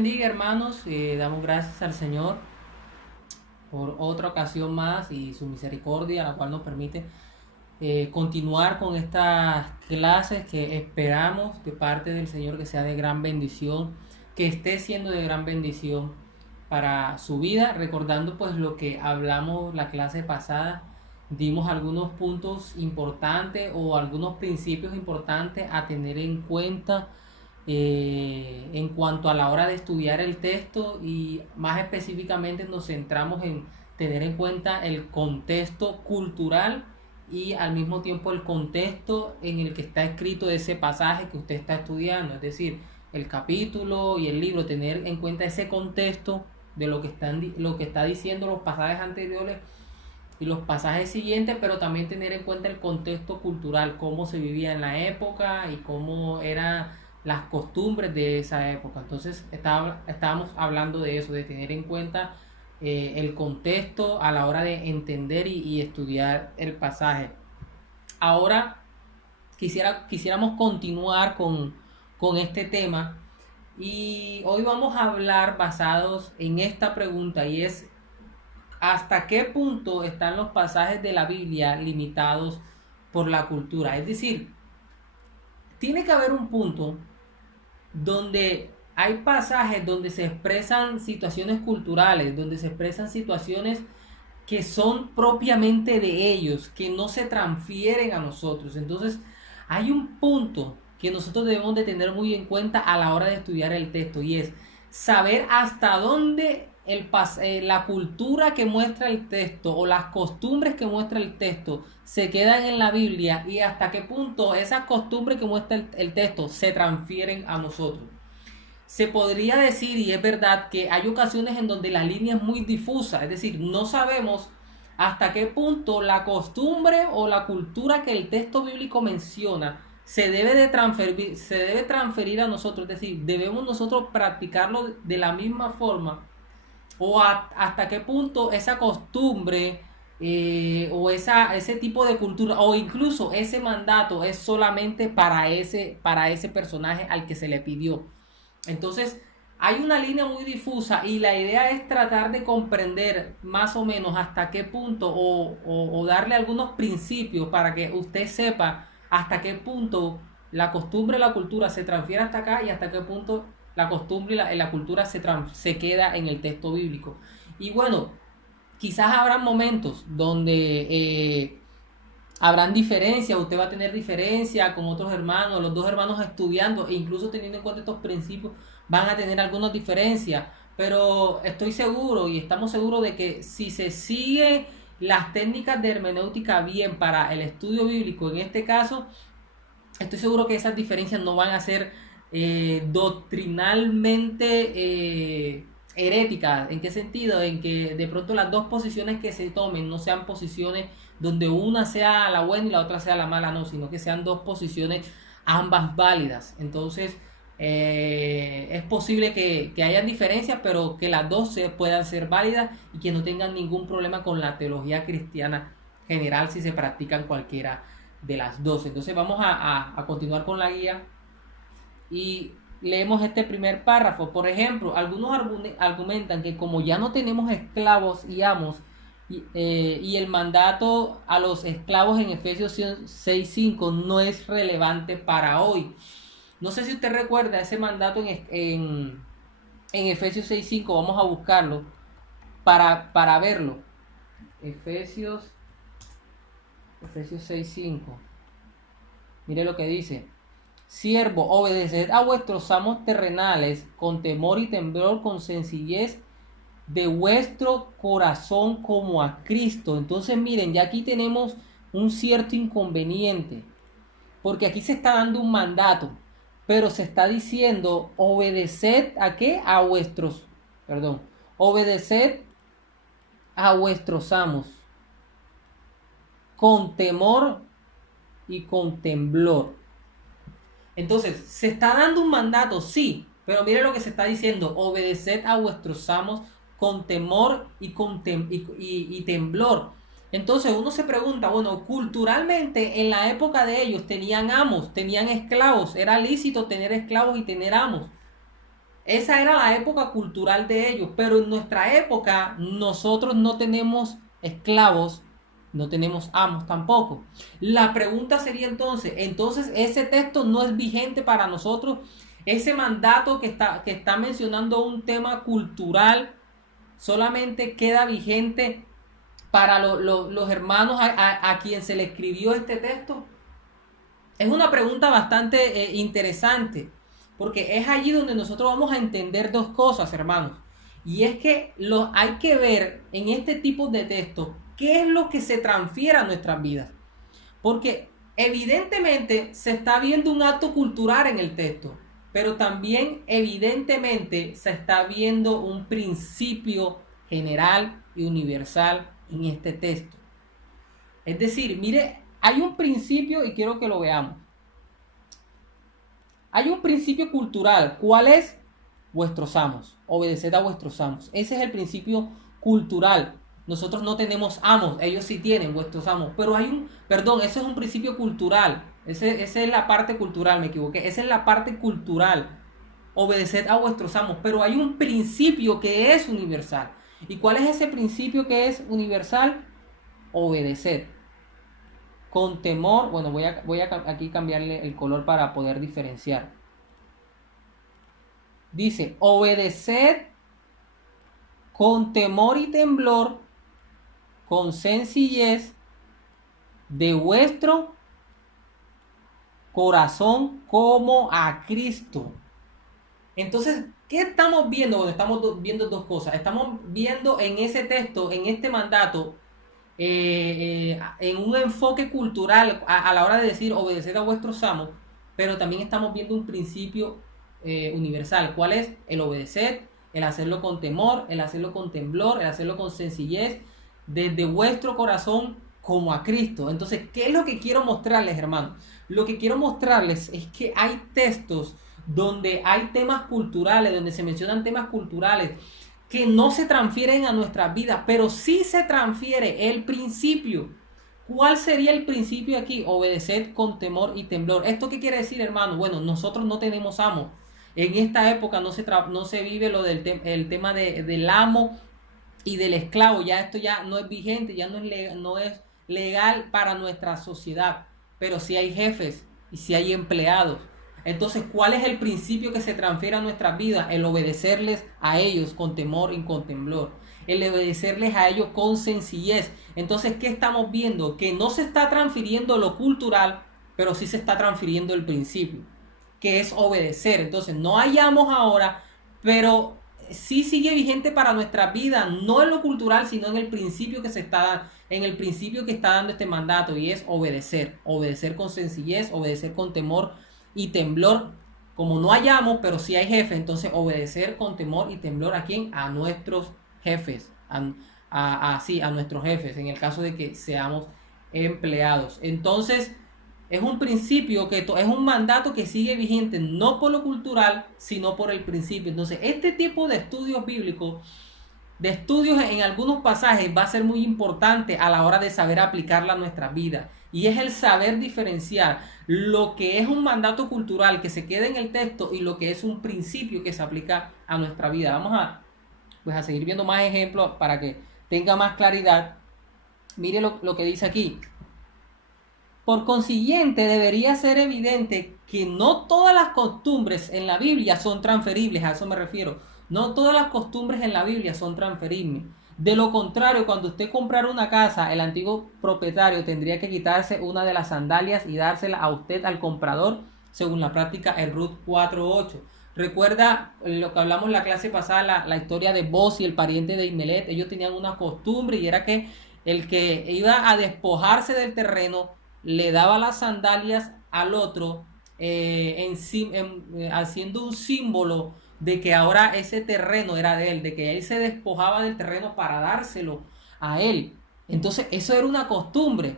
bendiga, hermanos. Damos gracias al Señor por otra ocasión más y su misericordia, la cual nos permite continuar con estas clases que esperamos de parte del Señor que sea de gran bendición, que esté siendo de gran bendición para su vida. Recordando pues lo que hablamos la clase pasada, dimos algunos puntos importantes o algunos principios importantes a tener en cuenta en cuanto a la hora de estudiar el texto, y más específicamente nos centramos en tener en cuenta el contexto cultural y al mismo tiempo el contexto en el que está escrito ese pasaje que usted está estudiando, es decir, el capítulo y el libro, tener en cuenta ese contexto de lo que está diciendo los pasajes anteriores y los pasajes siguientes, pero también tener en cuenta el contexto cultural, cómo se vivía en la época y cómo eran las costumbres de esa época. Entonces estábamos hablando de eso, de tener en cuenta el contexto a la hora de entender y estudiar el pasaje. Ahora quisiéramos continuar con este tema, y hoy vamos a hablar basados en esta pregunta, y es: ¿hasta qué punto están los pasajes de la Biblia limitados por la cultura? Es decir, tiene que haber un punto donde hay pasajes donde se expresan situaciones culturales, donde se expresan situaciones que son propiamente de ellos, que no se transfieren a nosotros. Entonces, hay un punto que nosotros debemos de tener muy en cuenta a la hora de estudiar el texto, y es saber hasta dónde la cultura que muestra el texto o las costumbres que muestra el texto se quedan en la Biblia, y hasta qué punto esas costumbres que muestra el texto se transfieren a nosotros. Se podría decir, y es verdad, que hay ocasiones en donde la línea es muy difusa, es decir, no sabemos hasta qué punto la costumbre o la cultura que el texto bíblico menciona se debe transferir a nosotros, es decir, debemos nosotros practicarlo de la misma forma, o hasta qué punto esa costumbre o ese tipo de cultura o incluso ese mandato es solamente para ese personaje al que se le pidió. Entonces hay una línea muy difusa, y la idea es tratar de comprender más o menos hasta qué punto o darle algunos principios para que usted sepa hasta qué punto la costumbre y la cultura se transfiere hasta acá, y hasta qué punto la costumbre y la cultura se queda en el texto bíblico. Y bueno, quizás habrán momentos donde habrán diferencias, usted va a tener diferencia con otros hermanos, los dos hermanos estudiando e incluso teniendo en cuenta estos principios van a tener algunas diferencias, pero estoy seguro y estamos seguros de que si se sigue las técnicas de hermenéutica bien para el estudio bíblico, en este caso, estoy seguro que esas diferencias no van a ser doctrinalmente heréticas. ¿En qué sentido? En que de pronto las dos posiciones que se tomen no sean posiciones donde una sea la buena y la otra sea la mala, no, sino que sean dos posiciones ambas válidas. Entonces es posible que haya diferencias, pero que las dos puedan ser válidas y que no tengan ningún problema con la teología cristiana general si se practican cualquiera de las dos. Entonces vamos a continuar con la guía y leemos este primer párrafo. Por ejemplo, algunos argumentan que como ya no tenemos esclavos y amos, y el mandato a los esclavos en Efesios 6:5 no es relevante para hoy. No sé si usted recuerda ese mandato en Efesios 6:5. Vamos a buscarlo para verlo. Efesios 6:5. Mire lo que dice: siervo, obedeced a vuestros amos terrenales con temor y temblor, con sencillez de vuestro corazón como a Cristo. Entonces miren, ya aquí tenemos un cierto inconveniente, porque aquí se está dando un mandato, pero se está diciendo obedeced a qué, obedeced a vuestros amos con temor y con temblor. Entonces se está dando un mandato, sí, pero mire lo que se está diciendo: obedeced a vuestros amos con temor y temblor. Entonces uno se pregunta, bueno, culturalmente en la época de ellos tenían amos, tenían esclavos, era lícito tener esclavos y tener amos. esa era la época cultural de ellos, pero en nuestra época nosotros no tenemos esclavos, no tenemos amos tampoco. La pregunta sería entonces ese texto no es vigente para nosotros, ese mandato que está mencionando un tema cultural solamente queda vigente para los hermanos a quien se le escribió este texto. Es una pregunta bastante interesante, porque es allí donde nosotros vamos a entender dos cosas, hermanos. Y es que hay que ver en este tipo de textos qué es lo que se transfiere a nuestras vidas. Porque evidentemente se está viendo un acto cultural en el texto, pero también evidentemente se está viendo un principio general y universal en este texto. Es decir, mire, hay un principio y quiero que lo veamos. Hay un principio cultural. ¿Cuál es? Vuestros amos. Obedeced a vuestros amos. Ese es el principio cultural. Nosotros no tenemos amos, ellos sí tienen vuestros amos. Pero ese es un principio cultural. Esa es la parte cultural, me equivoqué. Esa es la parte cultural. Obedeced a vuestros amos. Pero hay un principio que es universal. ¿Y cuál es ese principio que es universal? Obedeced. Con temor, bueno, voy a aquí cambiarle el color para poder diferenciar. Dice, obedeced con temor y temblor, con sencillez de vuestro corazón como a Cristo. Entonces, ¿qué estamos viendo? Bueno, estamos viendo dos cosas. Estamos viendo en ese texto, en este mandato, en un enfoque cultural a la hora de decir obedecer a vuestros amos, pero también estamos viendo un principio universal. ¿Cuál es? El obedecer, el hacerlo con temor, el hacerlo con temblor, el hacerlo con sencillez, desde vuestro corazón como a Cristo. Entonces, ¿qué es lo que quiero mostrarles, hermanos? Lo que quiero mostrarles es que hay textos donde hay temas culturales, donde se mencionan temas culturales, que no se transfieren a nuestras vidas, pero sí se transfiere el principio. ¿Cuál sería el principio aquí? Obedeced con temor y temblor. ¿Esto qué quiere decir, hermano? Bueno, nosotros no tenemos amo. En esta época no se vive lo del el tema del amo y del esclavo. Ya esto ya no es vigente, ya no es legal para nuestra sociedad. Pero sí hay jefes y sí hay empleados. Entonces, ¿cuál es el principio que se transfiere a nuestras vidas? El obedecerles a ellos con temor y con temblor. El obedecerles a ellos con sencillez. Entonces, ¿qué estamos viendo? Que no se está transfiriendo lo cultural, pero sí se está transfiriendo el principio, que es obedecer. Entonces, no hayamos ahora, pero sí sigue vigente para nuestra vida, no en lo cultural, sino en el principio que está dando este mandato, y es obedecer con sencillez, obedecer con temor y temblor. Como no hayamos, pero sí hay jefe, entonces obedecer con temor y temblor ¿a quién? A nuestros jefes, a nuestros jefes, en el caso de que seamos empleados. Entonces, es un principio es un mandato que sigue vigente, no por lo cultural, sino por el principio. Entonces, este tipo de estudios bíblicos, de estudios en algunos pasajes, va a ser muy importante a la hora de saber aplicarla a nuestra vida. Y es el saber diferenciar lo que es un mandato cultural que se queda en el texto y lo que es un principio que se aplica a nuestra vida. Vamos a seguir viendo más ejemplos para que tenga más claridad. Mire lo que dice aquí. Por consiguiente, debería ser evidente que no todas las costumbres en la Biblia son transferibles, a eso me refiero. No todas las costumbres en la Biblia son transferibles. De lo contrario, cuando usted comprara una casa, el antiguo propietario tendría que quitarse una de las sandalias y dársela a usted, al comprador, según la práctica el Ruth 4.8. Recuerda lo que hablamos en la clase pasada, la historia de Boz y el pariente de Imelet. Ellos tenían una costumbre y era que el que iba a despojarse del terreno le daba las sandalias al otro, haciendo un símbolo de que ahora ese terreno era de él, de que él se despojaba del terreno para dárselo a él. Entonces, eso era una costumbre.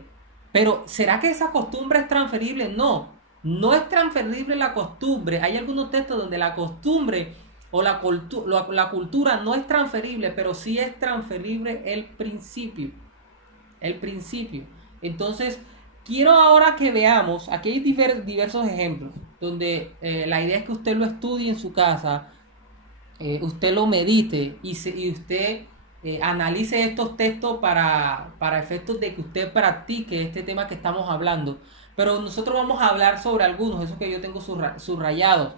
Pero, ¿será que esa costumbre es transferible? No, no es transferible la costumbre. Hay algunos textos donde la costumbre o la cultura no es transferible, pero sí es transferible el principio. El principio. Entonces, quiero ahora que veamos, aquí hay diversos ejemplos, donde la idea es que usted lo estudie en su casa usted lo medite y usted analice estos textos para efectos de que usted practique este tema que estamos hablando. Pero nosotros vamos a hablar sobre algunos, esos que yo tengo subrayados.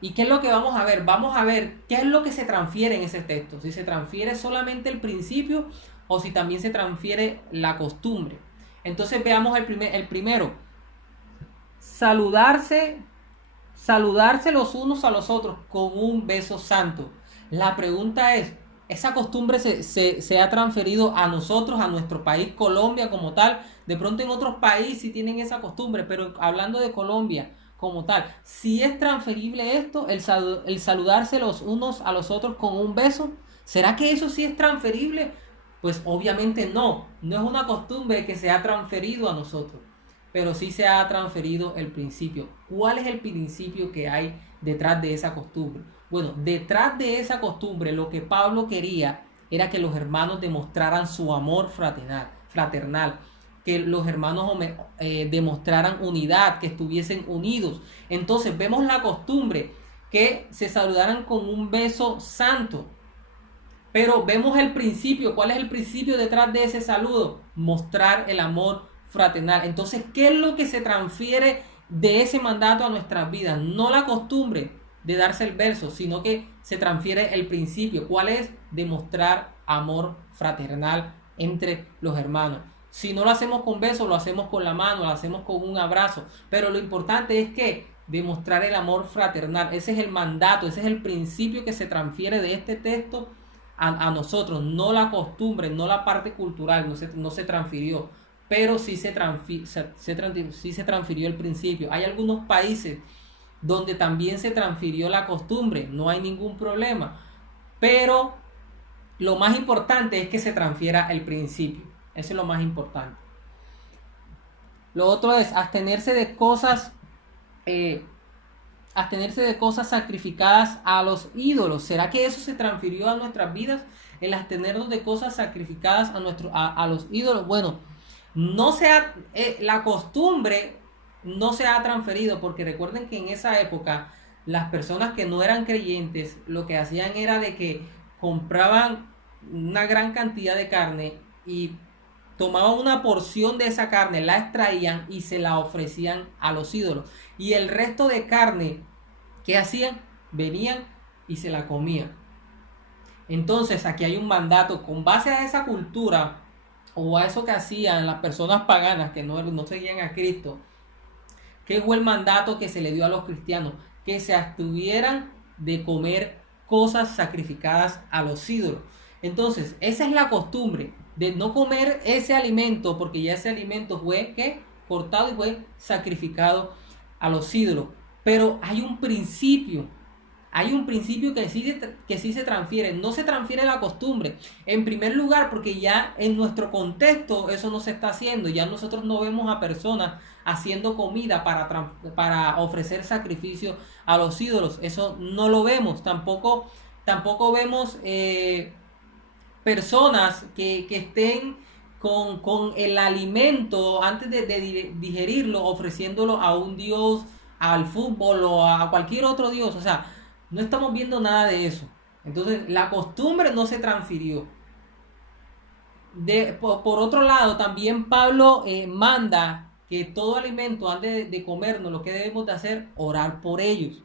¿Y qué es lo que vamos a ver? Vamos a ver qué es lo que se transfiere en ese texto. Si se transfiere solamente el principio o si también se transfiere la costumbre. Entonces veamos el primero. Saludarse los unos a los otros con un beso santo. La pregunta es, ¿esa costumbre se ha transferido a nosotros, a nuestro país, Colombia como tal? De pronto en otros países sí tienen esa costumbre, pero hablando de Colombia como tal, si es transferible esto, el saludarse los unos a los otros con un beso, ¿será que eso sí es transferible? Pues obviamente no es una costumbre que se ha transferido a nosotros, pero sí se ha transferido el principio. ¿Cuál es el principio que hay detrás de esa costumbre? Bueno, detrás de esa costumbre lo que Pablo quería era que los hermanos demostraran su amor fraternal, que los hermanos demostraran unidad, que estuviesen unidos. Entonces vemos la costumbre, que se saludaran con un beso santo. Pero vemos el principio. ¿Cuál es el principio detrás de ese saludo? Mostrar el amor fraternal. Entonces, ¿qué es lo que se transfiere de ese mandato a nuestras vidas? No la costumbre de darse el beso, sino que se transfiere el principio. ¿Cuál es? Demostrar amor fraternal entre los hermanos. Si no lo hacemos con besos, lo hacemos con la mano, lo hacemos con un abrazo. Pero lo importante es que demostrar el amor fraternal. Ese es el mandato, ese es el principio que se transfiere de este texto a nosotros. No la costumbre, no la parte cultural, no se transfirió. Pero sí se transfirió el principio. Hay algunos países donde también se transfirió la costumbre, no hay ningún problema. Pero lo más importante es que se transfiera el principio. Eso es lo más importante. Lo otro es abstenerse de cosas sacrificadas a los ídolos. ¿Será que eso se transfirió a nuestras vidas? El abstenernos de cosas sacrificadas a los ídolos. Bueno, la costumbre no se ha transferido, porque recuerden que en esa época las personas que no eran creyentes lo que hacían era de que compraban una gran cantidad de carne y tomaban una porción de esa carne, la extraían y se la ofrecían a los ídolos. Y el resto de carne, ¿qué hacían? Venían y se la comían. Entonces aquí hay un mandato con base a esa cultura o a eso que hacían las personas paganas que no seguían a Cristo. ¿Qué fue el mandato que se le dio a los cristianos? Que se abstuvieran de comer cosas sacrificadas a los ídolos. Entonces, esa es la costumbre de no comer ese alimento, porque ya ese alimento fue cortado y fue sacrificado a los ídolos. Pero hay un principio que sí se transfiere. No se transfiere la costumbre. En primer lugar, porque ya en nuestro contexto eso no se está haciendo. Ya nosotros no vemos a personas haciendo comida para ofrecer sacrificio a los ídolos. Eso no lo vemos. Tampoco vemos personas que estén con el alimento antes de digerirlo, ofreciéndolo a un dios, al fútbol o a cualquier otro dios. O sea, no estamos viendo nada de eso. Entonces, la costumbre no se transfirió. Por otro lado, también Pablo manda que todo alimento, antes de comernos, lo que debemos de hacer, orar por ellos.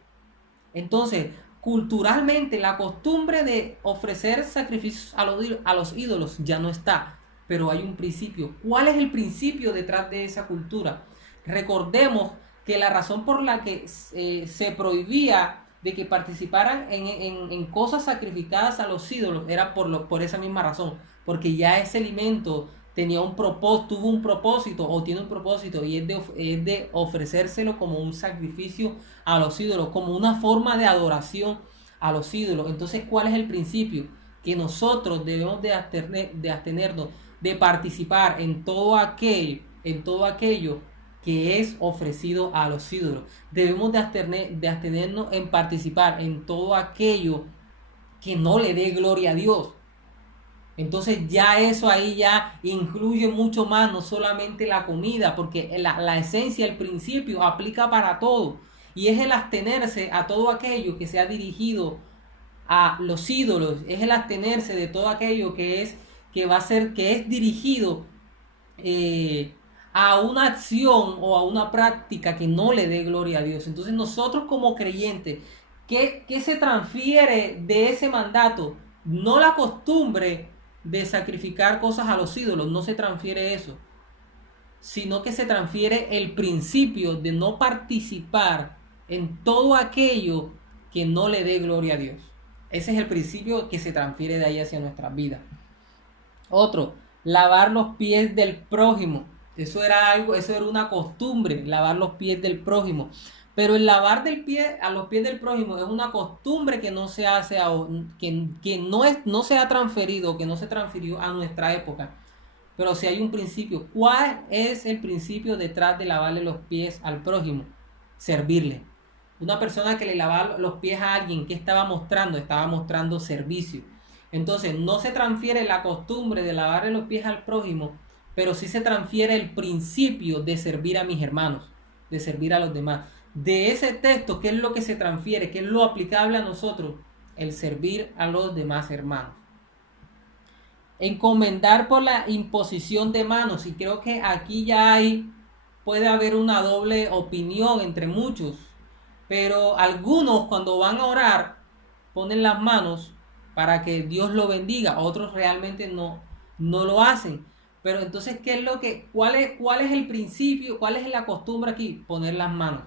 Entonces, culturalmente, la costumbre de ofrecer sacrificios a los ídolos ya no está. Pero hay un principio. ¿Cuál es el principio detrás de esa cultura? Recordemos que la razón por la que se prohibía de que participaran en cosas sacrificadas a los ídolos era por esa misma razón, porque ya ese alimento tuvo un propósito o tiene un propósito, y es de ofrecérselo como un sacrificio a los ídolos, como una forma de adoración a los ídolos. Entonces, ¿cuál es el principio? Que nosotros debemos de abstenernos de participar en todo aquello que es ofrecido a los ídolos. Debemos de abstenernos en participar en todo aquello que no le dé gloria a Dios. Entonces ya eso ahí ya incluye mucho más, no solamente la comida, porque la esencia, el principio aplica para todo. Y es el abstenerse a todo aquello que sea dirigido a los ídolos, es el abstenerse de todo aquello que va a ser, que es dirigido a una acción o a una práctica que no le dé gloria a Dios. Entonces nosotros como creyentes, ¿qué se transfiere de ese mandato? No la costumbre de sacrificar cosas a los ídolos, no se transfiere eso, sino que se transfiere el principio de no participar en todo aquello que no le dé gloria a Dios. Ese es el principio que se transfiere de ahí hacia nuestras vidas. Otro, lavar los pies del prójimo. Eso era una costumbre, lavar los pies del prójimo. Pero el lavar del pie a los pies del prójimo es una costumbre que no se hace, que no se ha transferido, que no se transfirió a nuestra época. Pero si hay un principio, ¿cuál es el principio detrás de lavarle los pies al prójimo? Servirle. Una persona que le lavaba los pies a alguien, ¿qué estaba mostrando? Estaba mostrando servicio. Entonces no se transfiere la costumbre de lavarle los pies al prójimo, pero sí se transfiere el principio de servir a mis hermanos, de servir a los demás. De ese texto, ¿qué es lo que se transfiere? ¿Qué es lo aplicable a nosotros? El servir a los demás hermanos. Encomendar por la imposición de manos, y creo que aquí ya puede haber una doble opinión entre muchos, pero algunos cuando van a orar ponen las manos para que Dios lo bendiga, otros realmente no lo hacen. Pero entonces, cuál es el principio? ¿Cuál es la costumbre aquí? Poner las manos.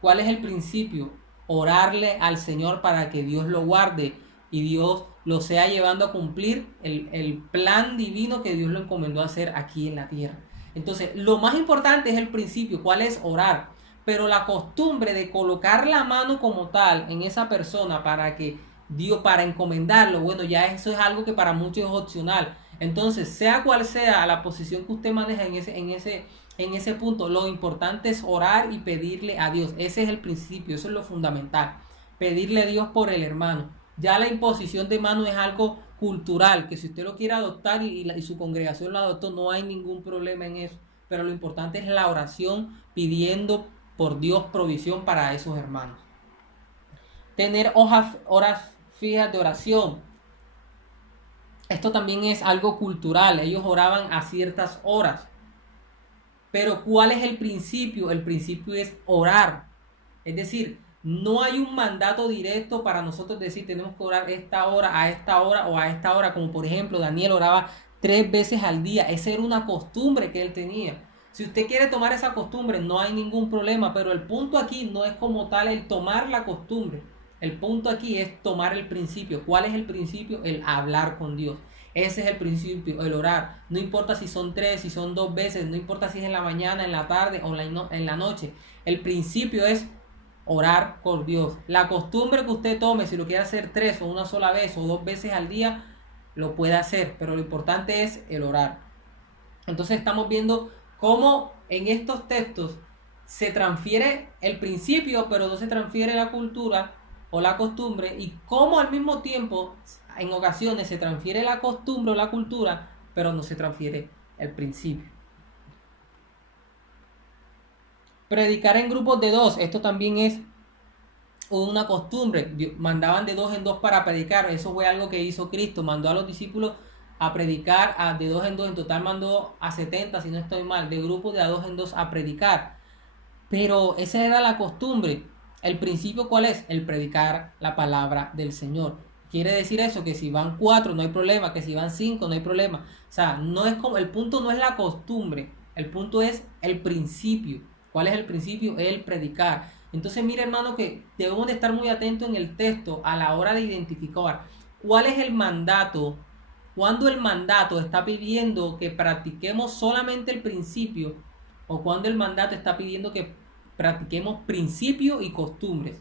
¿Cuál es el principio? Orarle al Señor para que Dios lo guarde y Dios lo sea llevando a cumplir el plan divino que Dios lo encomendó a hacer aquí en la tierra. Entonces, lo más importante es el principio. ¿Cuál es? Orar. Pero la costumbre de colocar la mano como tal en esa persona para encomendarlo, bueno, ya eso es algo que para muchos es opcional. Entonces, sea cual sea la posición que usted maneja en ese punto, lo importante es orar y pedirle a Dios. Ese es el principio, eso es lo fundamental. Pedirle a Dios por el hermano. Ya la imposición de mano es algo cultural, que si usted lo quiere adoptar y su congregación lo adoptó, no hay ningún problema en eso. Pero lo importante es la oración pidiendo por Dios provisión para esos hermanos. Tener horas fijas de oración. Esto también es algo cultural. Ellos oraban a ciertas horas. Pero ¿cuál es el principio? El principio es orar. Es decir, no hay un mandato directo para nosotros decir tenemos que orar esta hora o a esta hora. Como por ejemplo, Daniel oraba 3 veces al día. Esa era una costumbre que él tenía. Si usted quiere tomar esa costumbre, no hay ningún problema. Pero el punto aquí no es como tal el tomar la costumbre. El punto aquí es tomar el principio. ¿Cuál es el principio? El hablar con Dios. Ese es el principio, el orar. No importa si son 3, si son 2 veces, no importa si es en la mañana, en la tarde o en la noche. El principio es orar por Dios. La costumbre que usted tome, si lo quiere hacer 3 o una sola vez o 2 veces al día, lo puede hacer, pero lo importante es el orar. Entonces estamos viendo cómo en estos textos se transfiere el principio, pero no se transfiere la cultura o la costumbre, y cómo al mismo tiempo en ocasiones se transfiere la costumbre o la cultura, pero no se transfiere el principio. Predicar en grupos de 2, esto también es una costumbre. Mandaban de 2 en 2 para predicar. Eso fue algo que hizo Cristo. Mandó a los discípulos a predicar de 2 en 2. En total mandó a 70, si no estoy mal, de grupos de 2 en 2 a predicar. Pero esa era la costumbre. El principio, ¿cuál es? El predicar la palabra del Señor. Quiere decir eso, que si van 4 no hay problema, que si van 5 no hay problema. O sea, el punto no es la costumbre, el punto es el principio. ¿Cuál es el principio? El predicar. Entonces, mire, hermano, que debemos de estar muy atentos en el texto a la hora de identificar cuál es el mandato, cuando el mandato está pidiendo que practiquemos solamente el principio o cuando el mandato está pidiendo que practiquemos principios y costumbres.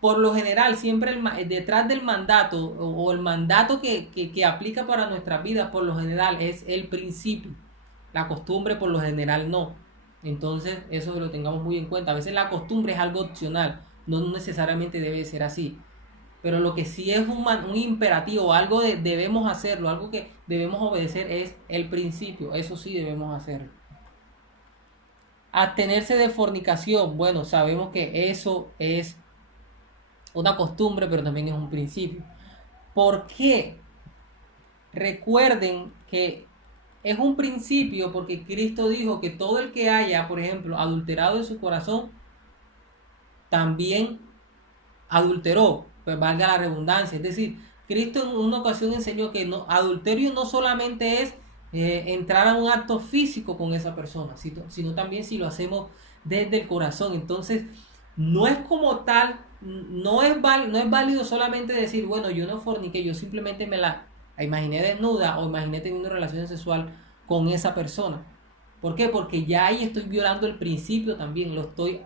Por lo general, siempre detrás del mandato o el mandato que aplica para nuestras vidas, por lo general es el principio. La costumbre por lo general no. Entonces eso lo tengamos muy en cuenta. A veces la costumbre es algo opcional, no necesariamente debe ser así. Pero lo que sí es un imperativo, algo debemos hacerlo, algo que debemos obedecer es el principio. Eso sí debemos hacerlo. Abstenerse de fornicación. Bueno, sabemos que eso es una costumbre, pero también es un principio. ¿Por qué? Recuerden que es un principio porque Cristo dijo que todo el que haya, por ejemplo, adulterado en su corazón, también adulteró, pues valga la redundancia. Es decir, Cristo en una ocasión enseñó que no, adulterio no solamente es entrar a un acto físico con esa persona, sino también si lo hacemos desde el corazón. Entonces, no es como tal, no es válido solamente decir, bueno, yo no forniqué, yo simplemente me la imaginé desnuda o imaginé teniendo relación sexual con esa persona. ¿Por qué? Porque ya ahí estoy violando el principio también,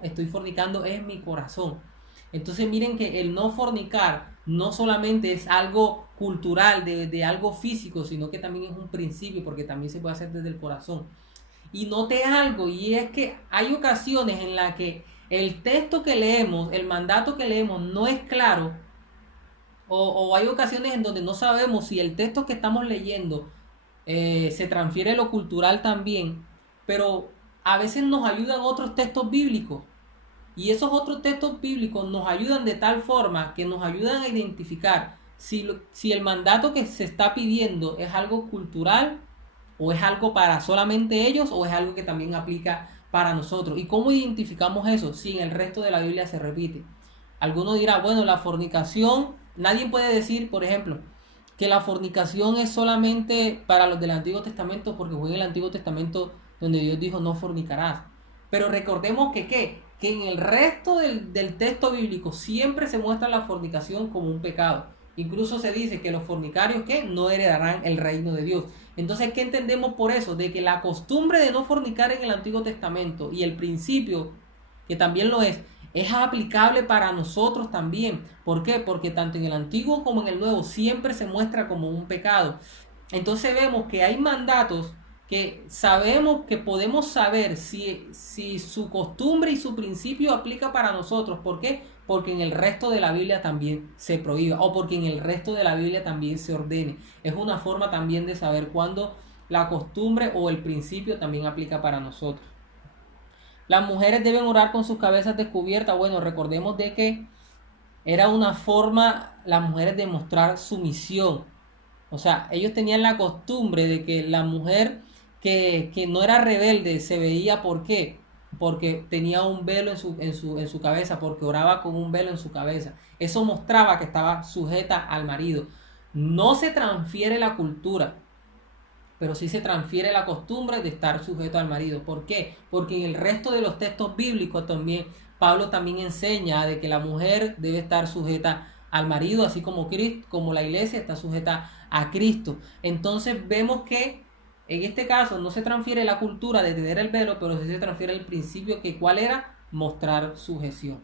estoy fornicando en mi corazón. Entonces miren que el no fornicar no solamente es algo cultural, de algo físico, sino que también es un principio, porque también se puede hacer desde el corazón. Y note algo, y es que hay ocasiones en las que el texto que leemos, el mandato que leemos no es claro, o hay ocasiones en donde no sabemos si el texto que estamos leyendo se transfiere lo cultural también, pero a veces nos ayudan otros textos bíblicos. Y esos otros textos bíblicos nos ayudan de tal forma que nos ayudan a identificar si el mandato que se está pidiendo es algo cultural o es algo para solamente ellos o es algo que también aplica para nosotros. ¿Y cómo identificamos eso si en el resto de la Biblia se repite? Alguno dirá, bueno, la fornicación, nadie puede decir, por ejemplo, que la fornicación es solamente para los del Antiguo Testamento porque fue en el Antiguo Testamento donde Dios dijo no fornicarás. Pero recordemos que en el resto del texto bíblico siempre se muestra la fornicación como un pecado. Incluso se dice que los fornicarios que no heredarán el reino de Dios. Entonces, ¿qué entendemos por eso? De que la costumbre de no fornicar en el Antiguo Testamento y el principio, que también lo es aplicable para nosotros también. ¿Por qué? Porque tanto en el Antiguo como en el Nuevo siempre se muestra como un pecado. Entonces vemos que hay mandatos que sabemos que podemos saber si su costumbre y su principio aplica para nosotros. ¿Por qué? Porque en el resto de la Biblia también se prohíba o porque en el resto de la Biblia también se ordene. Es una forma también de saber cuándo la costumbre o el principio también aplica para nosotros. Las mujeres deben orar con sus cabezas descubiertas. Bueno, recordemos de que era una forma las mujeres de mostrar sumisión. O sea, ellos tenían la costumbre de que la mujer que no era rebelde se veía, ¿por qué? Porque tenía un velo en su cabeza, porque oraba con un velo en su cabeza. Eso mostraba que estaba sujeta al marido. No se transfiere la cultura, pero sí se transfiere la costumbre de estar sujeto al marido. ¿Por qué? Porque en el resto de los textos bíblicos también, Pablo también enseña de que la mujer debe estar sujeta al marido, así como Cristo, como la iglesia está sujeta a Cristo. Entonces vemos que en este caso no se transfiere la cultura de tener el velo, pero sí se transfiere el principio que ¿cuál era? Mostrar sujeción.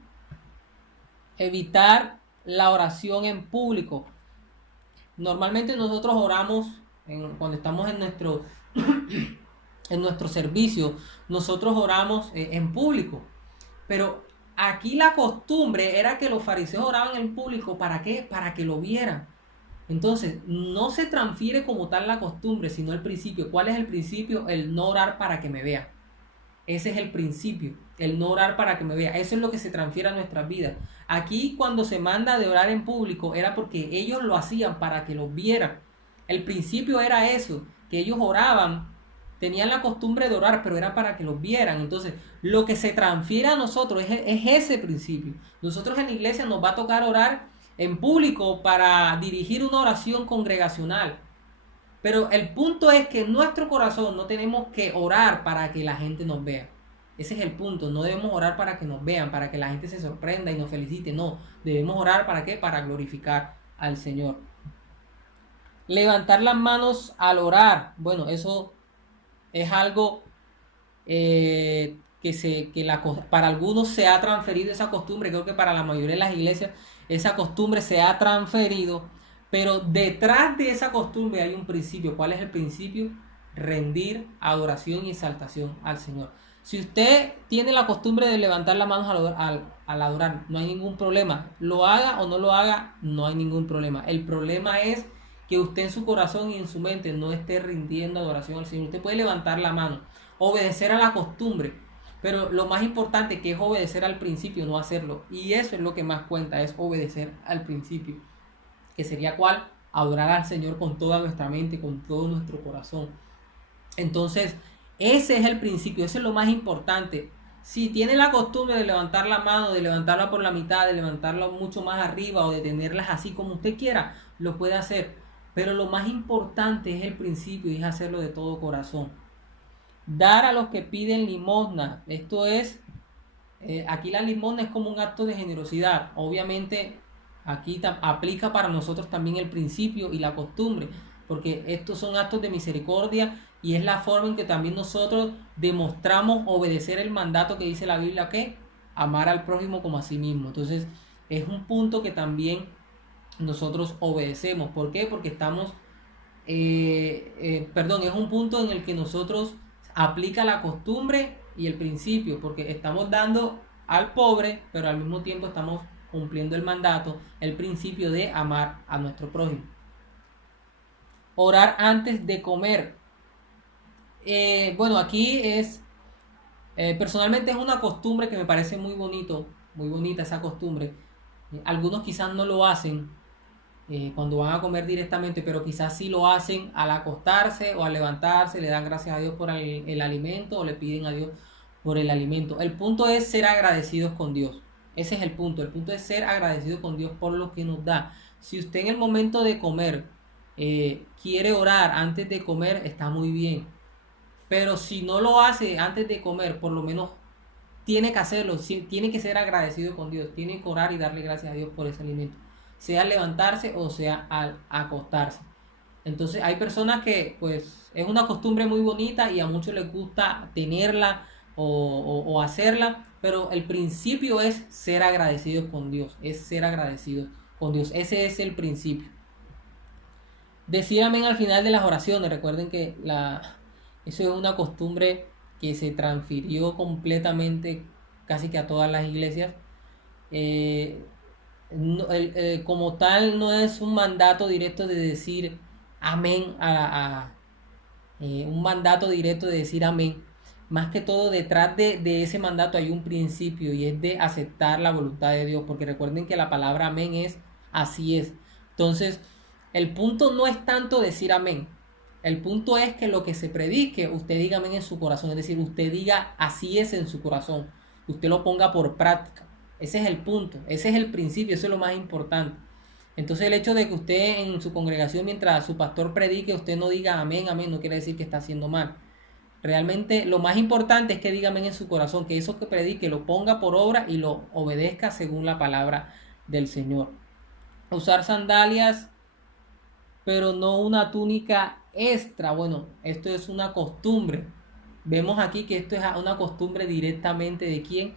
Evitar la oración en público. Normalmente nosotros oramos cuando estamos en nuestro servicio, nosotros oramos en público. Pero aquí la costumbre era que los fariseos oraban en público. ¿Para qué? Para que lo vieran. Entonces, no se transfiere como tal la costumbre, sino el principio. ¿Cuál es el principio? El no orar para que me vea. Ese es el principio, el no orar para que me vea. Eso es lo que se transfiere a nuestras vidas. Aquí cuando se manda de orar en público era porque ellos lo hacían para que los vieran. El principio era eso, que ellos oraban, tenían la costumbre de orar, pero era para que los vieran. Entonces, lo que se transfiere a nosotros es ese principio. Nosotros en la iglesia nos va a tocar orar en público para dirigir una oración congregacional. Pero el punto es que en nuestro corazón no tenemos que orar para que la gente nos vea. Ese es el punto. No debemos orar para que nos vean, para que la gente se sorprenda y nos felicite. No, debemos orar ¿para qué? Para glorificar al Señor. Levantar las manos al orar. Bueno, eso es algo para algunos se ha transferido esa costumbre. Creo que para la mayoría de las iglesias esa costumbre se ha transferido. Pero detrás de esa costumbre hay un principio. ¿Cuál es el principio? Rendir adoración y exaltación al Señor. Si usted tiene la costumbre de levantar las manos al adorar, no hay ningún problema. Lo haga o no lo haga, no hay ningún problema. El problema es que usted en su corazón y en su mente no esté rindiendo adoración al Señor. Usted puede levantar la mano, obedecer a la costumbre, Pero lo más importante que es obedecer al principio, no hacerlo. Y eso es lo que más cuenta, es obedecer al principio. Que sería ¿cuál? Adorar al Señor con toda nuestra mente, con todo nuestro corazón. Entonces, ese es el principio, ese es lo más importante. Si tiene la costumbre de levantar la mano, de levantarla por la mitad, de levantarla mucho más arriba o de tenerlas así como usted quiera, lo puede hacer. Pero lo más importante es el principio y es hacerlo de todo corazón. Dar a los que piden limosna. Esto es, aquí la limosna es como un acto de generosidad. Obviamente aquí aplica para nosotros también el principio y la costumbre, porque estos son actos de misericordia y es la forma en que también nosotros demostramos obedecer el mandato que dice la Biblia, que amar al prójimo como a sí mismo. Entonces es un punto que también nosotros obedecemos. ¿Por qué? Porque estamos, es un punto en el que nosotros aplica la costumbre y el principio, porque estamos dando al pobre, pero al mismo tiempo estamos cumpliendo el mandato, el principio de amar a nuestro prójimo. Orar antes de comer. Bueno, aquí es, personalmente es una costumbre que me parece muy bonito, muy bonita esa costumbre. Algunos quizás no lo hacen cuando van a comer directamente, pero quizás sí lo hacen al acostarse o al levantarse, le dan gracias a Dios por el alimento o le piden a Dios por el alimento. El punto es ser agradecidos con Dios. Ese es el punto. El punto es ser agradecidos con Dios por lo que nos da. Si usted en el momento de comer quiere orar antes de comer, está muy bien. Pero si no lo hace antes de comer, por lo menos tiene que hacerlo. Tiene que ser agradecido con Dios. Tiene que orar y darle gracias a Dios por ese alimento, sea al levantarse o sea al acostarse. Entonces hay personas que pues es una costumbre muy bonita y a muchos les gusta tenerla o hacerla, pero el principio es ser agradecidos con Dios, es ser agradecidos con Dios. Ese es el principio. Decir amén al final de las oraciones. Recuerden que eso es una costumbre que se transfirió completamente casi que a todas las iglesias. No, como tal no es un mandato directo de decir amén un mandato directo de decir amén. Más que todo detrás de ese mandato hay un principio y es de aceptar la voluntad de Dios, porque recuerden que la palabra amén es así es. Entonces el punto no es tanto decir amén, el punto es que lo que se predique usted diga amén en su corazón, es decir, usted diga así es en su corazón, usted lo ponga por práctica. Ese es el punto, ese es el principio, eso es lo más importante. Entonces el hecho de que usted en su congregación, mientras su pastor predique, usted no diga amén, amén, no quiere decir que está haciendo mal. Realmente lo más importante es que diga amén en su corazón, que eso que predique lo ponga por obra y lo obedezca según la palabra del Señor. Usar sandalias, pero no una túnica extra. Bueno, esto es una costumbre. Vemos aquí que esto es una costumbre directamente de quién,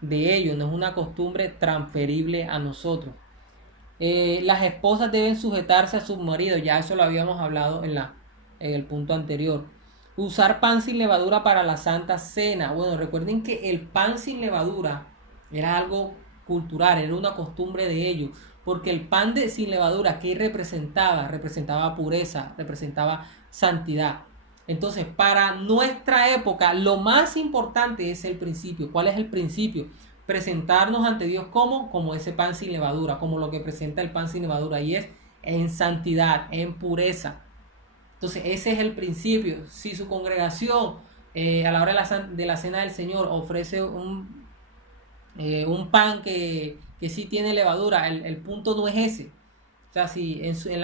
de ellos, no es una costumbre transferible a nosotros. Las esposas deben sujetarse a sus maridos, ya eso lo habíamos hablado en el punto anterior. Usar pan sin levadura para la Santa Cena. Bueno, recuerden que el pan sin levadura era algo cultural, era una costumbre de ellos, porque el pan sin levadura, ¿qué representaba? Representaba pureza, representaba santidad. Entonces, para nuestra época, lo más importante es el principio. ¿Cuál es el principio? Presentarnos ante Dios como ese pan sin levadura, como lo que presenta el pan sin levadura, y es en santidad, en pureza. Entonces, ese es el principio. Si su congregación a la hora de la cena del Señor ofrece un pan que sí tiene levadura, el punto no es ese. O sea, si en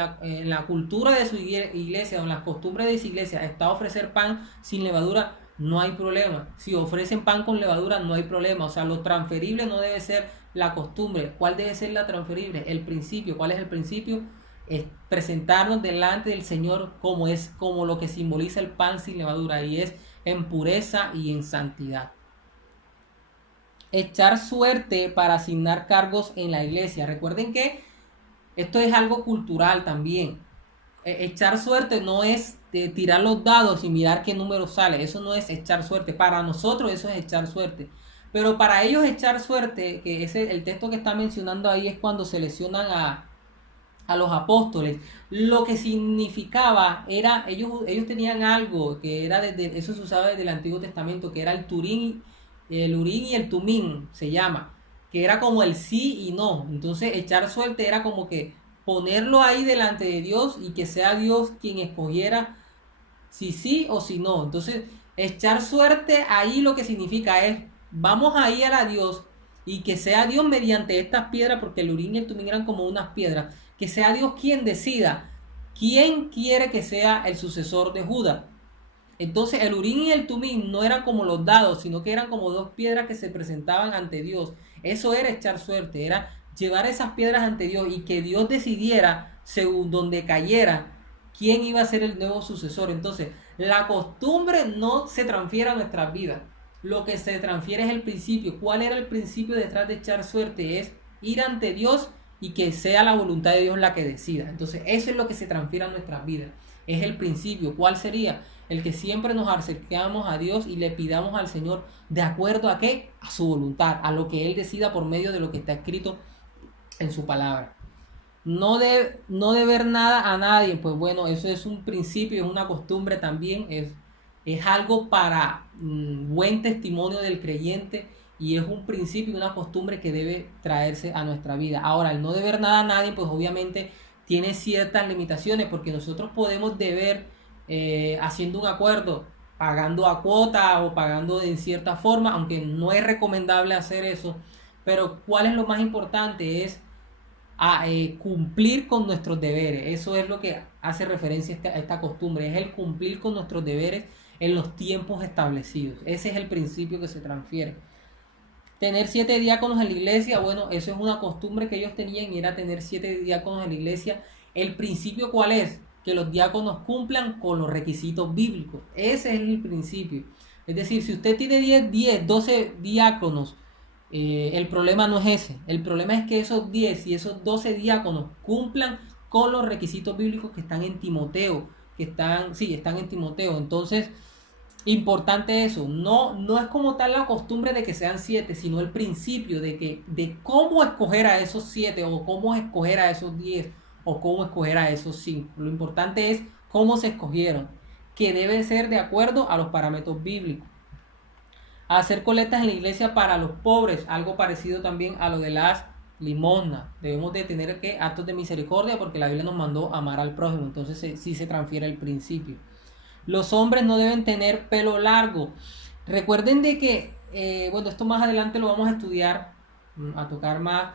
la cultura de su iglesia o en las costumbres de su iglesia está ofrecer pan sin levadura, no hay problema. Si ofrecen pan con levadura, no hay problema. O sea, lo transferible no debe ser la costumbre. ¿Cuál debe ser la transferible? El principio. ¿Cuál es el principio? Es presentarnos delante del Señor como lo que simboliza el pan sin levadura, y es en pureza y en santidad. Echar suerte para asignar cargos en la iglesia. Recuerden que esto es algo cultural también. Echar suerte no es tirar los dados y mirar qué número sale. Eso no es echar suerte. Para nosotros eso es echar suerte. Pero para ellos echar suerte, que el texto que está mencionando ahí es cuando seleccionan a los apóstoles. Lo que significaba era, ellos tenían algo que era eso se usaba desde el Antiguo Testamento, que era el Turín el Urim y el Tumim se llama, que era como el sí y no. Entonces echar suerte era como que ponerlo ahí delante de Dios y que sea Dios quien escogiera si sí o si no. Entonces echar suerte ahí lo que significa es, vamos a ir a Dios y que sea Dios mediante estas piedras, porque el Urim y el Tumim eran como unas piedras, que sea Dios quien decida quién quiere que sea el sucesor de Judá. Entonces el Urim y el Tumim no eran como los dados, sino que eran como dos piedras que se presentaban ante Dios. Eso era echar suerte, era llevar esas piedras ante Dios y que Dios decidiera, según donde cayera, quién iba a ser el nuevo sucesor. Entonces, la costumbre no se transfiere a nuestras vidas. Lo que se transfiere es el principio. ¿Cuál era el principio detrás de echar suerte? Es ir ante Dios y que sea la voluntad de Dios la que decida. Entonces, eso es lo que se transfiere a nuestras vidas. Es el principio. ¿Cuál sería? El que siempre nos acercamos a Dios y le pidamos al Señor de acuerdo a qué, a su voluntad, a lo que Él decida por medio de lo que está escrito en su palabra. No deber nada a nadie, pues bueno, eso es un principio, es una costumbre también, es algo para buen testimonio del creyente y es un principio y una costumbre que debe traerse a nuestra vida. Ahora, el no deber nada a nadie, pues obviamente tiene ciertas limitaciones, porque nosotros podemos deber haciendo un acuerdo, pagando a cuota o pagando en cierta forma, aunque no es recomendable hacer eso. Pero ¿cuál es lo más importante? Es a cumplir con nuestros deberes. Eso es lo que hace referencia a esta costumbre, es el cumplir con nuestros deberes en los tiempos establecidos. Ese es el principio que se transfiere. Tener 7 diáconos en la iglesia, bueno, eso es una costumbre que ellos tenían y era tener 7 diáconos en la iglesia. ¿El principio cuál es? Que los diáconos cumplan con los requisitos bíblicos. Ese es el principio. Es decir, si usted tiene 12 diáconos, el problema no es ese. El problema es que esos 10 y esos 12 diáconos cumplan con los requisitos bíblicos que están en Timoteo. Están en Timoteo. Entonces, importante eso. No es como tal la costumbre de que sean 7, sino el principio de cómo escoger a esos 7 o cómo escoger a esos 10 o cómo escoger a esos 5. Lo importante es cómo se escogieron, que debe ser de acuerdo a los parámetros bíblicos. Hacer colectas en la iglesia para los pobres, algo parecido también a lo de las limosnas. Debemos de tener actos de misericordia, porque la Biblia nos mandó amar al prójimo. Entonces sí se transfiere el principio. Los hombres no deben tener pelo largo. Recuerden de que, bueno, esto más adelante lo vamos a estudiar, a tocar más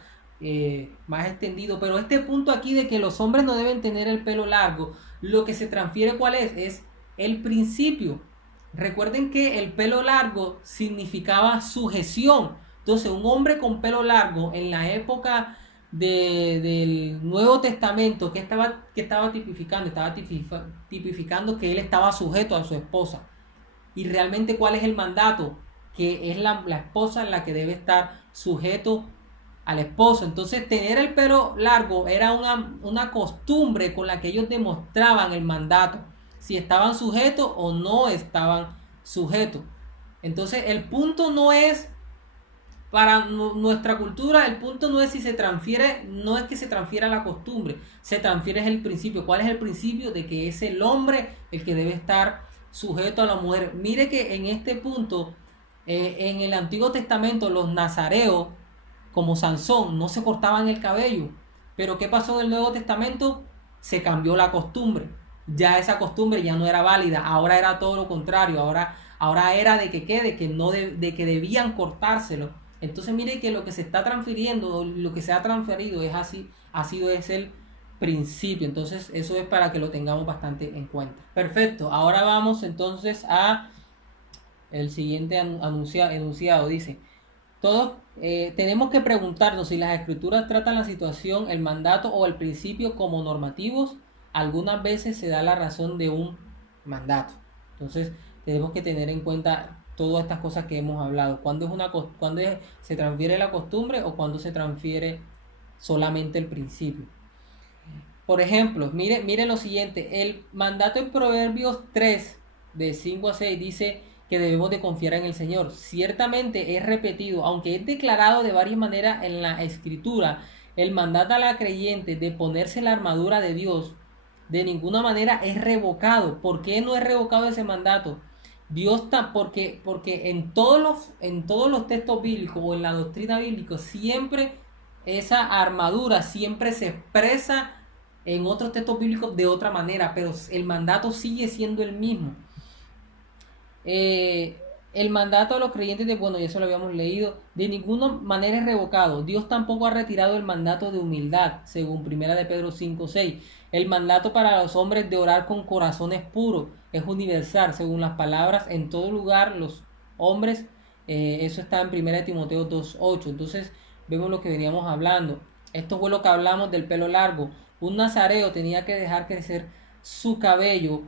extendido, pero este punto aquí de que los hombres no deben tener el pelo largo, lo que se transfiere ¿cuál es? Es el principio. Recuerden que el pelo largo significaba sujeción. Entonces, un hombre con pelo largo en la época del Nuevo Testamento, ¿qué estaba tipificando? Estaba tipificando que él estaba sujeto a su esposa. Y realmente, ¿cuál es el mandato? Que es la esposa la que debe estar sujeto al esposo. Entonces, tener el pelo largo era una costumbre con la que ellos demostraban el mandato, si estaban sujetos o no estaban sujetos. Entonces, el punto no es, para nuestra cultura, el punto no es si se transfiere, no es que se transfiera la costumbre, se transfiere es el principio. ¿Cuál es el principio? De que es el hombre el que debe estar sujeto a la mujer. Mire que en este punto, en el Antiguo Testamento, los nazareos, como Sansón, no se cortaban el cabello. Pero ¿qué pasó en el Nuevo Testamento? Se cambió la costumbre. Ya esa costumbre ya no era válida. Ahora era todo lo contrario. Ahora era de que debían cortárselo. Entonces mire que lo que se está transfiriendo, lo que se ha transferido es el principio. Entonces eso es para que lo tengamos bastante en cuenta. Perfecto. Ahora vamos entonces a el siguiente enunciado. Dice: todos tenemos que preguntarnos si las escrituras tratan la situación, el mandato o el principio como normativos. Algunas veces se da la razón de un mandato. Entonces tenemos que tener en cuenta todas estas cosas que hemos hablado. ¿Cuándo se transfiere la costumbre o cuándo se transfiere solamente el principio? Por ejemplo, mire lo siguiente. El mandato en Proverbios 3, de 5 a 6, dice que debemos de confiar en el Señor. Ciertamente es repetido, aunque es declarado de varias maneras en la Escritura, el mandato a la creyente de ponerse la armadura de Dios de ninguna manera es revocado. ¿Por qué no es revocado ese mandato? Porque en todos los textos bíblicos o en la doctrina bíblica siempre esa armadura siempre se expresa en otros textos bíblicos de otra manera, pero el mandato sigue siendo el mismo. El mandato a los creyentes bueno, ya eso lo habíamos leído, de ninguna manera es revocado. Dios tampoco ha retirado el mandato de humildad, según 1 de Pedro 5:6. El mandato para los hombres de orar con corazones puros es universal, según las palabras, en todo lugar los hombres, eso está en 1 de Timoteo 2:8. Entonces vemos lo que veníamos hablando. Esto fue lo que hablamos del pelo largo. Un nazareo tenía que dejar crecer su cabello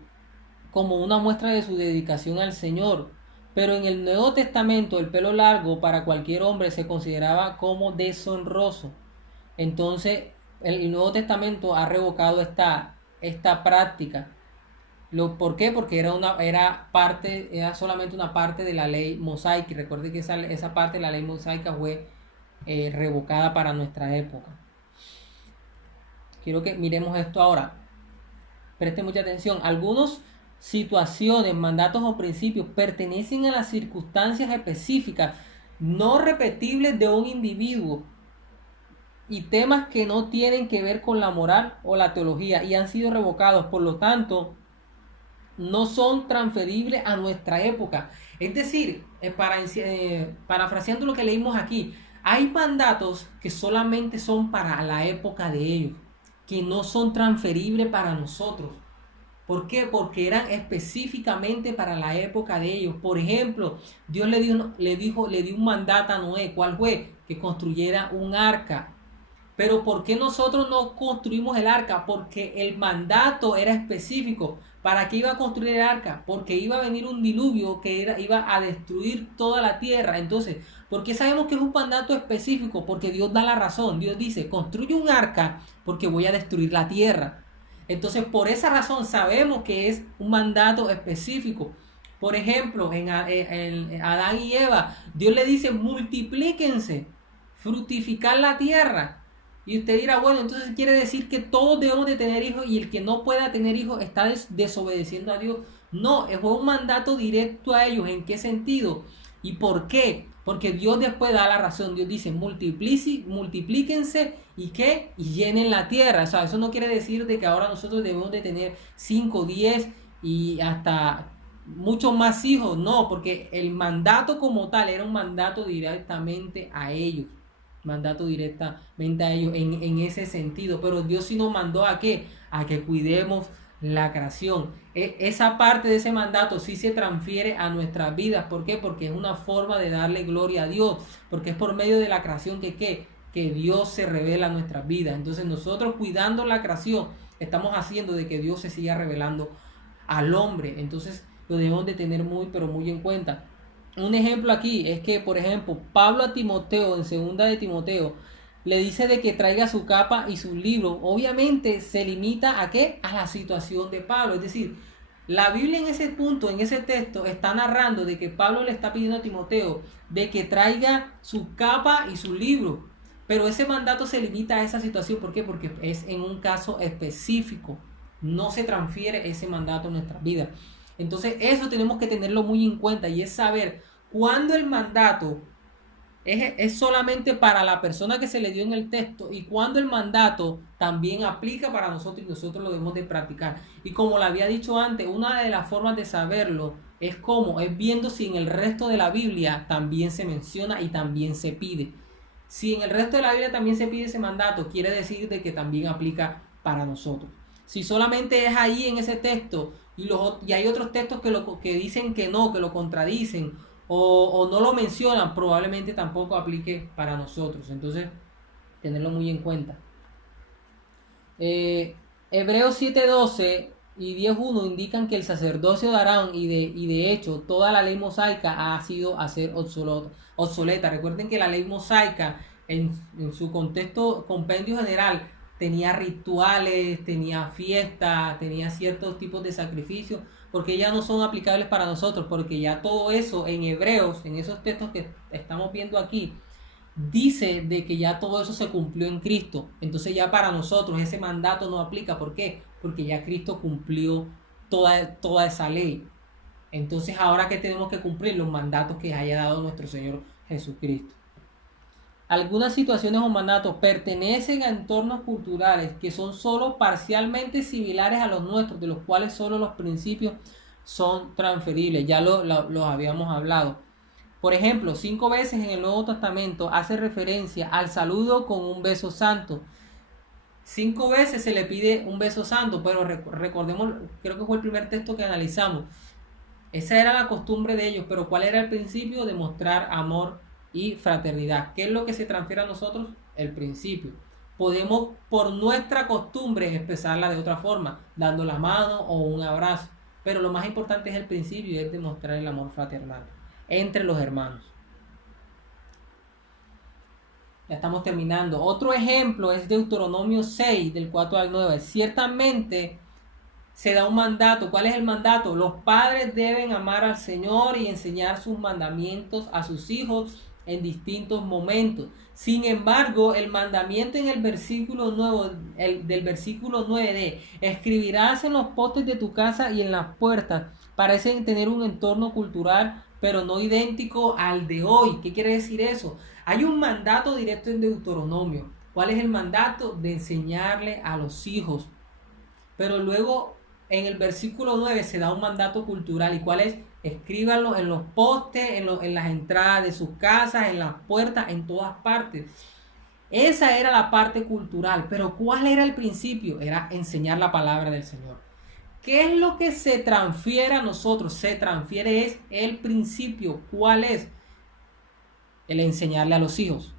como una muestra de su dedicación al Señor. Pero en el Nuevo Testamento el pelo largo para cualquier hombre se consideraba como deshonroso. Entonces el Nuevo Testamento ha revocado esta práctica. ¿Por qué? Porque era solamente una parte de la ley mosaica. Y recuerde que esa parte de la ley mosaica fue revocada para nuestra época. Quiero que miremos esto ahora. Preste mucha atención. Algunas situaciones, mandatos o principios pertenecen a las circunstancias específicas, no repetibles de un individuo, y temas que no tienen que ver con la moral o la teología y han sido revocados. Por lo tanto, no son transferibles a nuestra época. Es decir, parafraseando lo que leímos aquí, hay mandatos que solamente son para la época de ellos, que no son transferibles para nosotros. ¿Por qué? Porque eran específicamente para la época de ellos. Por ejemplo, Dios le dio un mandato a Noé. ¿Cuál fue? Que construyera un arca. Pero ¿por qué nosotros no construimos el arca? Porque el mandato era específico. ¿Para qué iba a construir el arca? Porque iba a venir un diluvio que iba a destruir toda la tierra. Entonces, ¿por qué sabemos que es un mandato específico? Porque Dios da la razón. Dios dice, construye un arca porque voy a destruir la tierra. Entonces, por esa razón sabemos que es un mandato específico. Por ejemplo, en Adán y Eva, Dios le dice, multiplíquense, fructificar la tierra. Y usted dirá, bueno, entonces quiere decir que todos debemos de tener hijos y el que no pueda tener hijos está desobedeciendo a Dios. No, fue un mandato directo a ellos. ¿En qué sentido? ¿Y por qué? Porque Dios después da la razón. Dios dice, multiplíquense y ¿qué? Y llenen la tierra. O sea, eso no quiere decir de que ahora nosotros debemos de tener 5, 10 y hasta muchos más hijos. No, porque el mandato como tal era un mandato directamente a ellos. Mandato directamente a ellos en ese sentido. Pero Dios sí nos mandó ¿a qué? A que cuidemos la creación. Esa parte de ese mandato sí se transfiere a nuestras vidas. ¿Por qué? Porque es una forma de darle gloria a Dios. Porque es por medio de la creación que Dios se revela a nuestras vidas. Entonces nosotros cuidando la creación estamos haciendo de que Dios se siga revelando al hombre. Entonces lo debemos de tener muy pero muy en cuenta. Un ejemplo aquí es que, por ejemplo, Pablo a Timoteo, en 2 de Timoteo, le dice de que traiga su capa y su libro. Obviamente se limita ¿a qué? A la situación de Pablo. Es decir, la Biblia en ese punto, en ese texto, está narrando de que Pablo le está pidiendo a Timoteo de que traiga su capa y su libro. Pero ese mandato se limita a esa situación. ¿Por qué? Porque es en un caso específico. No se transfiere ese mandato en nuestras vidas. Entonces eso tenemos que tenerlo muy en cuenta y es saber cuándo el mandato es solamente para la persona que se le dio en el texto y cuándo el mandato también aplica para nosotros y nosotros lo debemos de practicar. Y como le había dicho antes, una de las formas de saberlo es viendo si en el resto de la Biblia también se menciona y también se pide. Si en el resto de la Biblia también se pide ese mandato, quiere decir de que también aplica para nosotros. Si solamente es ahí en ese texto y hay otros textos que dicen que no, que lo contradicen o no lo mencionan, probablemente tampoco aplique para nosotros. Entonces, tenerlo muy en cuenta. Hebreos 7:12 y 10:1 indican que el sacerdocio de Aarón y de hecho toda la ley mosaica ha sido a ser obsoleta. Recuerden que la ley mosaica en su compendio general tenía rituales, tenía fiestas, tenía ciertos tipos de sacrificios, porque ya no son aplicables para nosotros, porque ya todo eso en Hebreos, en esos textos que estamos viendo aquí, dice de que ya todo eso se cumplió en Cristo. Entonces ya para nosotros ese mandato no aplica. ¿Por qué? Porque ya Cristo cumplió toda esa ley. Entonces, ahora que tenemos que cumplir los mandatos que haya dado nuestro Señor Jesucristo. Algunas situaciones o mandatos pertenecen a entornos culturales que son solo parcialmente similares a los nuestros, de los cuales solo los principios son transferibles. Ya los habíamos hablado. Por ejemplo, 5 veces en el Nuevo Testamento hace referencia al saludo con un beso santo. 5 veces se le pide un beso santo, pero recordemos, creo que fue el primer texto que analizamos. Esa era la costumbre de ellos, pero ¿cuál era el principio? De mostrar amor y fraternidad. ¿Qué es lo que se transfiere a nosotros? El principio. Podemos, por nuestra costumbre, expresarla de otra forma, dando la mano o un abrazo. Pero lo más importante es el principio y es demostrar el amor fraternal entre los hermanos. Ya estamos terminando. Otro ejemplo es Deuteronomio 6, del 4 al 9. Ciertamente se da un mandato. ¿Cuál es el mandato? Los padres deben amar al Señor y enseñar sus mandamientos a sus hijos en distintos momentos. Sin embargo, el mandamiento en el versículo 9, del versículo 9 de escribirás en los postes de tu casa y en las puertas, parecen tener un entorno cultural, pero no idéntico al de hoy. ¿Qué quiere decir eso? Hay un mandato directo en Deuteronomio. ¿Cuál es el mandato? De enseñarle a los hijos. Pero luego en el versículo 9 se da un mandato cultural. ¿Y cuál es? Escríbanlo en los postes, en las entradas de sus casas, en las puertas, en todas partes. Esa era la parte cultural. Pero ¿cuál era el principio? Era enseñar la palabra del Señor. ¿Qué es lo que se transfiere a nosotros? Se transfiere es el principio. ¿Cuál es? El enseñarle a los hijos.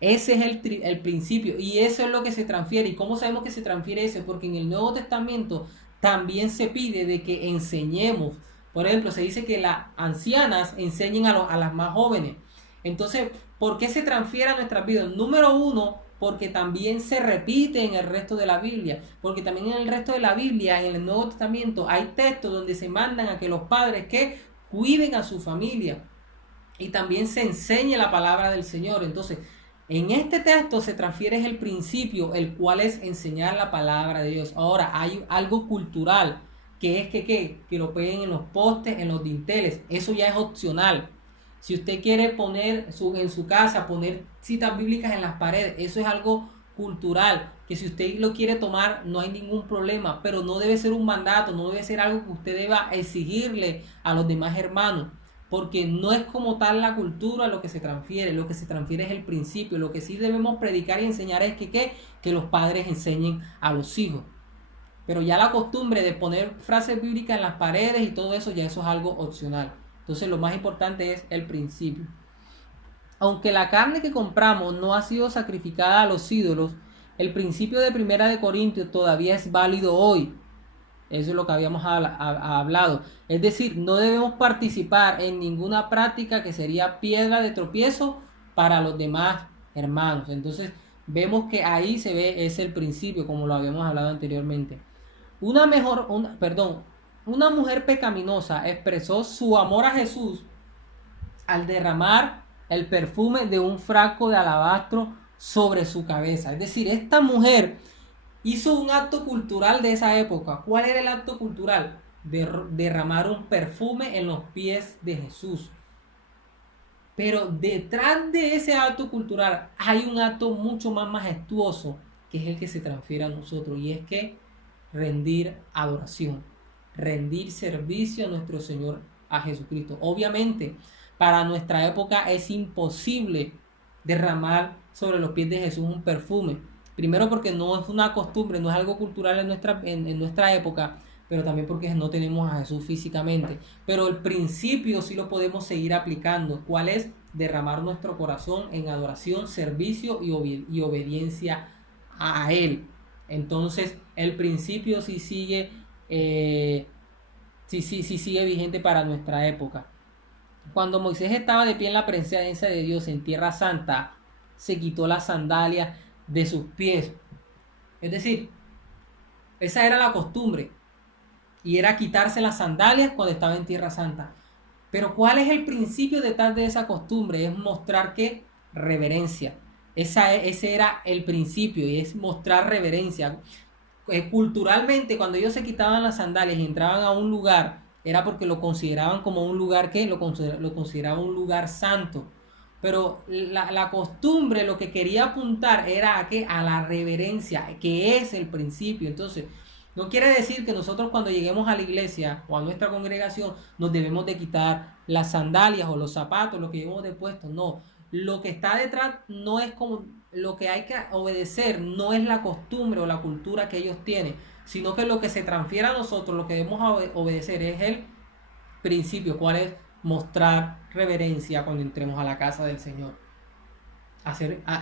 Ese es el principio y eso es lo que se transfiere. ¿Y cómo sabemos que se transfiere eso? Porque en el Nuevo Testamento también se pide de que enseñemos. Por ejemplo, se dice que las ancianas enseñen a las más jóvenes. Entonces, ¿por qué se transfiere a nuestras vidas? Número uno, porque también se repite en el resto de la Biblia. Porque también en el resto de la Biblia, en el Nuevo Testamento, hay textos donde se mandan a que los padres que cuiden a su familia. Y también se enseña la palabra del Señor. Entonces, en este texto se transfiere el principio, el cual es enseñar la palabra de Dios. Ahora, hay algo cultural, que es que lo peguen en los postes, en los dinteles. Eso ya es opcional. Si usted quiere poner en su casa, poner citas bíblicas en las paredes, eso es algo cultural, que si usted lo quiere tomar, no hay ningún problema, pero no debe ser un mandato, no debe ser algo que usted deba exigirle a los demás hermanos. Porque no es como tal la cultura lo que se transfiere es el principio. Lo que sí debemos predicar y enseñar es que los padres enseñen a los hijos. Pero ya la costumbre de poner frases bíblicas en las paredes y todo eso, ya eso es algo opcional. Entonces lo más importante es el principio. Aunque la carne que compramos no ha sido sacrificada a los ídolos, el principio de 1 Corintios todavía es válido hoy. Eso es lo que habíamos hablado. Es decir, no debemos participar en ninguna práctica que sería piedra de tropiezo para los demás hermanos. Entonces, vemos que ahí se ve ese el principio, como lo habíamos hablado anteriormente. Una mujer pecaminosa expresó su amor a Jesús al derramar el perfume de un frasco de alabastro sobre su cabeza. Es decir, esta mujer hizo un acto cultural de esa época. ¿Cuál era el acto cultural? Derramar un perfume en los pies de Jesús. Pero detrás de ese acto cultural hay un acto mucho más majestuoso, que es el que se transfiere a nosotros, y es que rendir adoración, rendir servicio a nuestro Señor, a Jesucristo. Obviamente, para nuestra época es imposible derramar sobre los pies de Jesús un perfume. Primero porque no es una costumbre, no es algo cultural en nuestra época, pero también porque no tenemos a Jesús físicamente. Pero el principio sí lo podemos seguir aplicando. ¿Cuál es? Derramar nuestro corazón en adoración, servicio y obediencia a Él. Entonces, el principio sí sigue, sí sigue vigente para nuestra época. Cuando Moisés estaba de pie en la presencia de Dios en Tierra Santa, se quitó las sandalias de sus pies. Es decir, esa era la costumbre, y era quitarse las sandalias cuando estaba en Tierra Santa. Pero ¿cuál es el principio detrás de esa costumbre? Es mostrar que reverencia. Ese era el principio, y es mostrar reverencia. Culturalmente, cuando ellos se quitaban las sandalias y entraban a un lugar era porque lo consideraban como un lugar que lo consideraban un lugar santo. Pero la costumbre lo que quería apuntar era a la reverencia, que es el principio. Entonces, no quiere decir que nosotros cuando lleguemos a la iglesia o a nuestra congregación nos debemos de quitar las sandalias o los zapatos, lo que llevamos de puesto. No, lo que está detrás no es como lo que hay que obedecer, no es la costumbre o la cultura que ellos tienen, sino que lo que se transfiere a nosotros, lo que debemos obedecer es el principio, cuál es mostrar reverencia cuando entremos a la casa del Señor,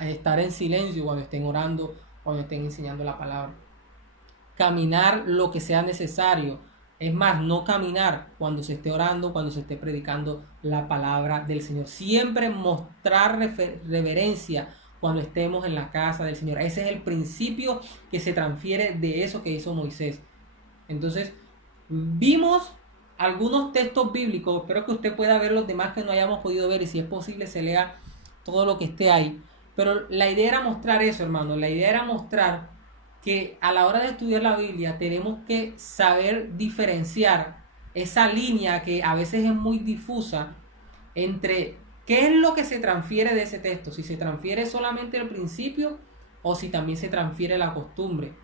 estar en silencio cuando estén orando, cuando estén enseñando la palabra, caminar lo que sea necesario, es más, no caminar cuando se esté orando, cuando se esté predicando la palabra del Señor, siempre mostrar reverencia cuando estemos en la casa del Señor. Ese es el principio que se transfiere de eso que hizo Moisés. Entonces, vimos algunos textos bíblicos, espero que usted pueda ver los demás que no hayamos podido ver y si es posible se lea todo lo que esté ahí. Pero la idea era mostrar eso, hermano, la idea era mostrar que a la hora de estudiar la Biblia tenemos que saber diferenciar esa línea que a veces es muy difusa entre qué es lo que se transfiere de ese texto, si se transfiere solamente el principio o si también se transfiere la costumbre.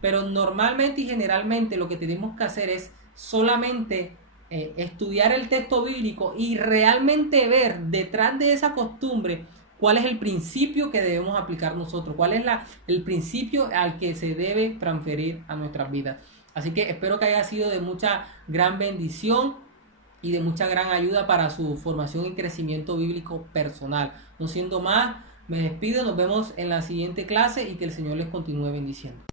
Pero normalmente y generalmente lo que tenemos que hacer es solamente estudiar el texto bíblico y realmente ver detrás de esa costumbre cuál es el principio que debemos aplicar nosotros, cuál es el principio al que se debe transferir a nuestras vidas. Así que espero que haya sido de mucha gran bendición y de mucha gran ayuda para su formación y crecimiento bíblico personal. No siendo más, me despido, nos vemos en la siguiente clase y que el Señor les continúe bendiciendo.